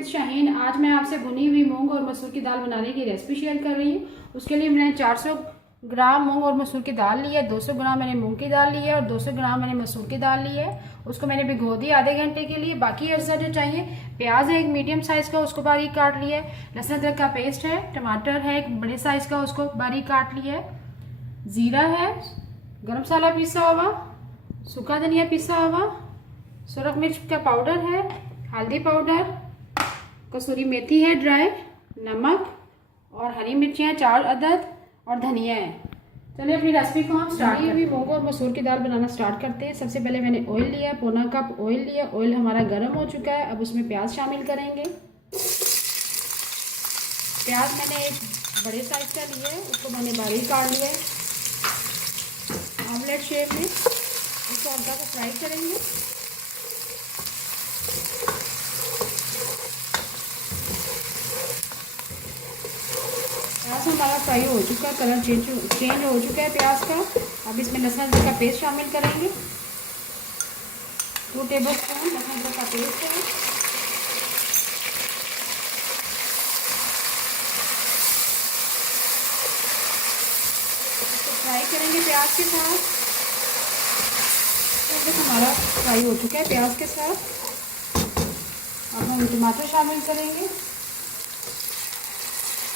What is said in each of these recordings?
With Shaheen. आज मैं आपसे भुनी हुई मूंग और मसूर की दाल बनाने की रेसिपी शेयर कर रही हूँ। उसके लिए मैंने 400 ग्राम मूंग और मसूर की दाल ली है, 200 ग्राम मैंने मूंग की दाल ली है और 200 ग्राम मैंने मसूर की दाल ली है। उसको मैंने भिगो दिया आधे घंटे के लिए। बाकी अज्जा जो चाहिए, प्याज है एक मीडियम साइज़ का, उसको बारीक काट लिया है। लहसुन अदरक का पेस्ट है, टमाटर है एक बड़े साइज़ का, उसको बारीक काट लिया है। ज़ीरा है, गरम मसाला पिसा हुआ, सूखा धनिया पिसा हुआ, सुरख मिर्च का पाउडर है, हल्दी पाउडर, कसूरी मेथी है ड्राई, नमक और हरी मिर्चियाँ 4 अदद और धनिया है। चलिए अपनी रेसिपी को हम स्टार्ट करते हैं। मूंग और मसूर की दाल बनाना स्टार्ट करते हैं। सबसे पहले मैंने ऑयल लिया, पौना कप ऑयल लिया। ऑयल हमारा गर्म हो चुका है। अब उसमें प्याज शामिल करेंगे। प्याज मैंने एक बड़े साइज का लिया है, उसको मैंने बारीक काट लिया है ऑमलेट शेप में। इसको हल्का को फ्राई करेंगे। प्याज हमारा फ्राई हो चुका है, कलर चेंज हो चुका है प्याज का। अब इसमें लहसुन अदरक का पेस्ट शामिल करेंगे। 2 टेबलस्पून लहसुन अदरक का पेस्ट है। इसको फ्राई करेंगे प्याज के साथ। तो हमारा फ्राई हो चुका है प्याज के साथ। अब हम टमाटर शामिल करेंगे।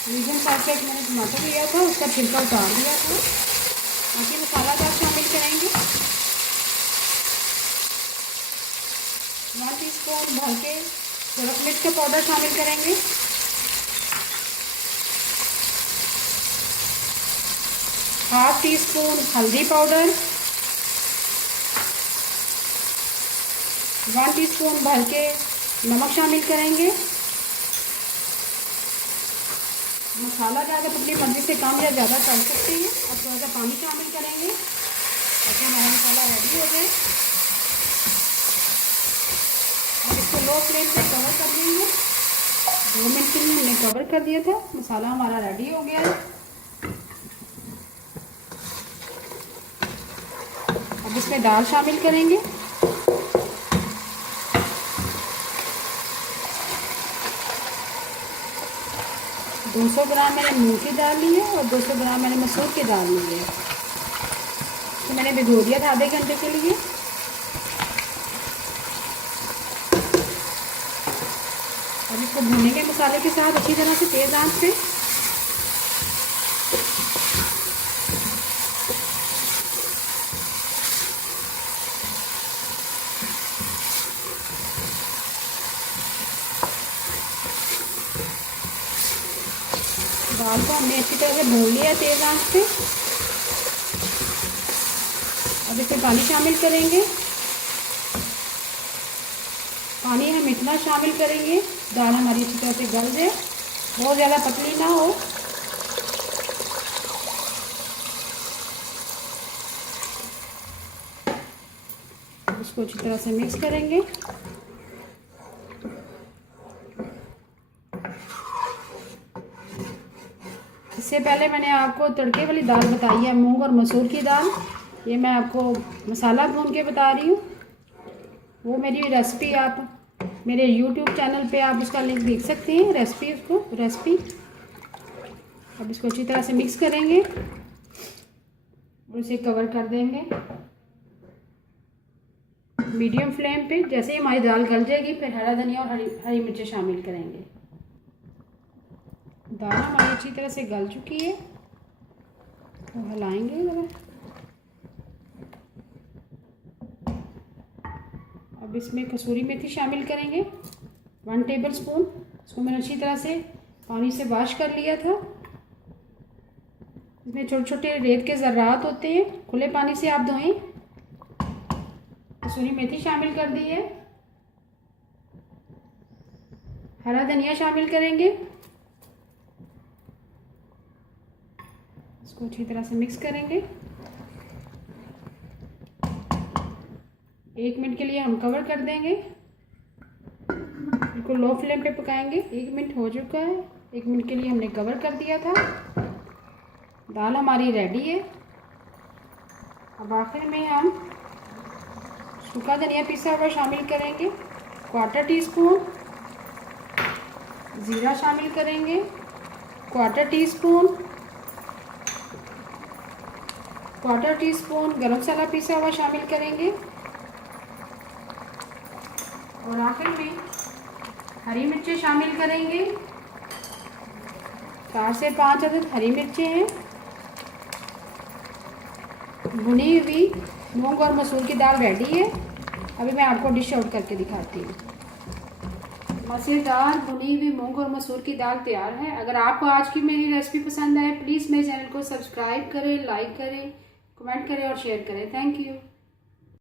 मीडियम साइज का एक मैंने टमाटर लिया था, उसका छिलका उतार दिया था। बाकी मसाला दाल शामिल करेंगे। 1 टीस्पून भर के सुरख मिर्च का पाउडर शामिल करेंगे। हाफ टी स्पून हल्दी पाउडर, 1 टीस्पून भर के नमक शामिल करेंगे। मसाला ज़्यादा अपनी मर्जी से कम या ज़्यादा कर सकते हैं। अब थोड़ा सा पानी शामिल करेंगे ताकि हमारा मसाला रेडी हो जाए। अब इसको लो फ्लेम पे कवर कर देंगे। 2 मिनट के लिए हमने कवर कर दिया था। मसाला हमारा रेडी हो गया है। अब इसमें दाल शामिल करेंगे। दो 200 ग्राम मैंने मूंग की दाल ली है और 200 ग्राम मैंने मसूर की दाल ली है। तो मैंने भिगो दिया था आधे घंटे के लिए। अब इसको भूनेंगे मसाले के साथ अच्छी तरह से तेज आंच पे। दाल को हमने अच्छी तरह से भून लिया तेज आंच पे। अब इसमें पानी शामिल करेंगे। पानी हम इतना शामिल करेंगे दाल हमारी अच्छी तरह से गल जाए, बहुत ज़्यादा पतली ना हो। इसको अच्छी तरह से मिक्स करेंगे। इससे पहले मैंने आपको तड़के वाली दाल बताई है, मूंग और मसूर की दाल। ये मैं आपको मसाला भून के बता रही हूँ। वो मेरी रेसिपी आप मेरे YouTube चैनल पे आप उसका लिंक देख सकते हैं, रेसिपी। अब इसको अच्छी तरह से मिक्स करेंगे और इसे कवर कर देंगे मीडियम फ्लेम पे। जैसे ही हमारी दाल गल जाएगी फिर हरा धनिया और हरी मिर्चें शामिल करेंगे। दाल हमारी अच्छी तरह से गल चुकी है, तो हिलाएंगे ज़रा। अब इसमें कसूरी मेथी शामिल करेंगे 1 टेबलस्पून। इसको मैंने अच्छी तरह से पानी से वॉश कर लिया था। इसमें छोटे छोटे रेत के ज़र्रात होते हैं, खुले पानी से आप धोएं। कसूरी मेथी शामिल कर दी है। हरा धनिया शामिल करेंगे। इसको अच्छी तरह से मिक्स करेंगे। 1 मिनट के लिए हम कवर कर देंगे। इसको लो फ्लेम पे पकाएंगे। 1 मिनट हो चुका है। 1 मिनट के लिए हमने कवर कर दिया था। दाल हमारी रेडी है। अब आखिर में हम सूखा धनिया पिसा हुआ शामिल करेंगे, 1/4 टीस्पून। ज़ीरा शामिल करेंगे, क्वार्टर टी स्पून गरम मसाला पिसा हुआ शामिल करेंगे और आखिर में हरी मिर्चें शामिल करेंगे। 4 से 5 अदद हरी मिर्चें हैं। भुनी हुई मूंग और मसूर की दाल रेडी है। अभी मैं आपको डिश आउट करके दिखाती हूँ। मज़ेदार भुनी हुई मूंग और मसूर की दाल तैयार है। अगर आपको आज की मेरी रेसिपी पसंद आए प्लीज़ मेरे चैनल को सब्सक्राइब करें, लाइक करें, कमेंट करें और शेयर करें। Thank you.